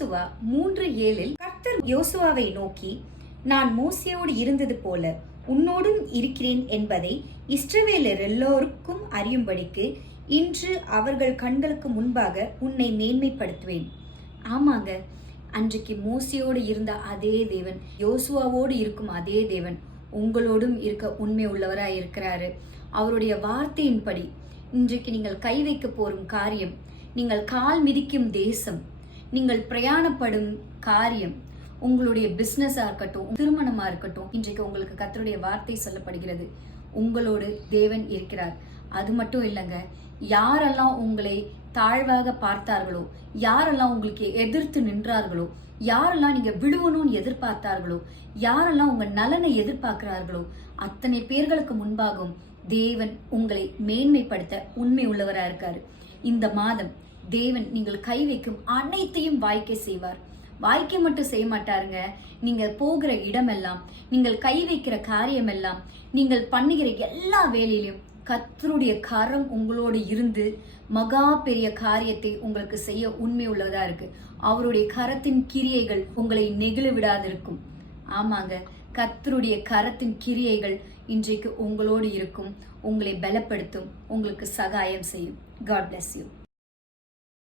யோசுவா 3:7 கர்த்தர் யோசுவாவை நோக்கி, நான் மோசேயோடு இருந்தது போல உன்னோடும் இருக்கிறேன் என்பதை இஸ்ரவேலர் எல்லோருக்கும் அறியும்படிக்கு இன்று அவர்கள் கண்களுக்கு முன்பாக உன்னை மேன்மைப்படுத்துவேன். ஆமாங்க, அன்றைக்கு மோசேயோடு இருந்த அதே தேவன், யோசுவாவோடு இருக்கும் அதே தேவன் உங்களோடும் இருக்க உண்மை உள்ளவராய் இருக்கிறாரு. அவருடைய வார்த்தையின்படி இன்றைக்கு நீங்கள் கை வைக்க போரும் காரியம், நீங்கள் கால் மிதிக்கும் தேசம், நீங்கள் பிரயாணப்படும் காரியம், உங்களுடைய பிசினஸா இருக்கட்டும், திருமணமா இருக்கட்டும், இன்றைக்கு உங்களுக்கு கர்த்தருடைய வார்த்தை சொல்லப்படுகிறது. உங்களோடு தேவன் இருக்கிறார். அது மட்டும் இல்லைங்க, யாரெல்லாம் உங்களை தாழ்வாக பார்த்தார்களோ, யாரெல்லாம் உங்களுக்கு எதிர்த்து நின்றார்களோ, யாரெல்லாம் நீங்க விழுவணும்னு எதிர்பார்த்தார்களோ, யாரெல்லாம் உங்க நலனை எதிர்பார்க்கிறார்களோ, அத்தனை பேர்களுக்கு முன்பாகவும் தேவன் உங்களை மேன்மைப்படுத்த உண்மை உள்ளவரா இருக்காரு. இந்த மாதம் தேவன் நீங்கள் கை வைக்கும் அனைத்தையும் வாய்க்கை செய்வார். வாய்க்கை மட்டும் செய்ய மாட்டாருங்க, நீங்க போகிற இடமெல்லாம், நீங்கள் கை வைக்கிற காரியம் எல்லாம், நீங்கள் பண்ணுகிற எல்லா வேலையிலும் கர்த்தருடைய கரம் உங்களோடு இருந்து மகா பெரிய காரியத்தை உங்களுக்கு செய்ய உண்மை உள்ளதா இருக்கு. அவருடைய கரத்தின் கிரியைகள் உங்களை நெகிழ விடாதிருக்கும். ஆமாங்க, கர்த்தருடைய கரத்தின் கிரியைகள் இன்றைக்கு உங்களோடு இருக்கும், உங்களை பலப்படுத்தும், உங்களுக்கு சகாயம் செய்யும். God bless you.